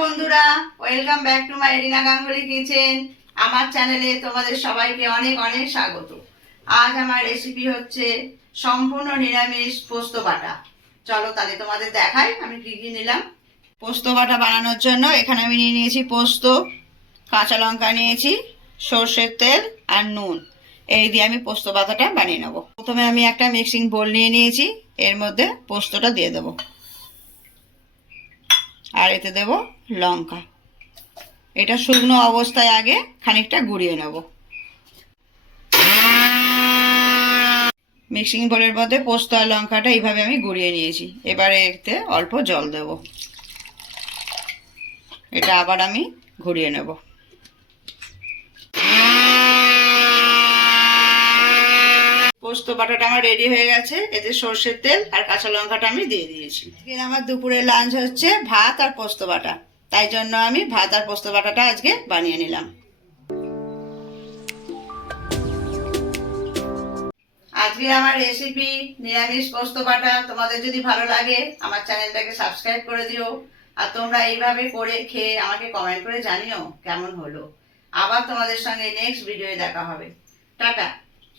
বন্ধুরা, welcome back to my Rina Ganguly kitchen. আমার চ্যানেলে তোমাদের সবাইকে অনেক অনেক স্বাগত। আজ আমার রেসিপি হচ্ছে সম্পূর্ণ নিরামিষ পোস্ত বাটা। চলো তাহলে তোমাদের দেখাই আমি কি কি নিলাম। পোস্ত বাটা বানানোর জন্য এখানে আমি নিয়ে নিয়েছি পোস্ত, কাঁচা লঙ্কা নিয়েছি, সর্ষের তেল আর নুন। এই দিয়ে আমি পোস্ত বাটাটা বানিয়ে নেবো। প্রথমে আমি একটা মিক্সিং বোল নিয়ে নিয়েছি, এর মধ্যে পোস্তটা দিয়ে দেবো আর এতে দেব লঙ্কা। এটা শুকনো অবস্থায় আগে খানিকটা গুঁড়িয়ে নেব। মিক্সিং বোলের মধ্যে পোস্ত আর লঙ্কাটা এইভাবে আমি গুঁড়িয়ে নিয়েছি। এবারে এতে অল্প জল দেব, এটা আবার আমি ঘুরিয়ে নেব। পোস্ত বাটাটা আমার রেডি হয়ে গেছে। এতে সর্ষের তেল আর কাঁচা লঙ্কাটা আমি দিয়ে দিয়েছি। আমার দুপুরে লাঞ্চ হচ্ছে ভাত আর পোস্ত বাটা, তাই জন্য আমি ভাত আর পোস্ত বাটাটা আজকে বানিয়ে নিলাম। আজকে আমার রেসিপি নিরামিষ পোস্ত বাটা। তোমাদের যদি ভালো লাগে আমার চ্যানেলটাকে সাবস্ক্রাইব করে দিও, আর তোমরা এইভাবে করে খেয়ে আমাকে কমেন্ট করে জানিও কেমন হলো। আবার তোমাদের সঙ্গে নেক্সট ভিডিওয়ে দেখা হবে। টাটা।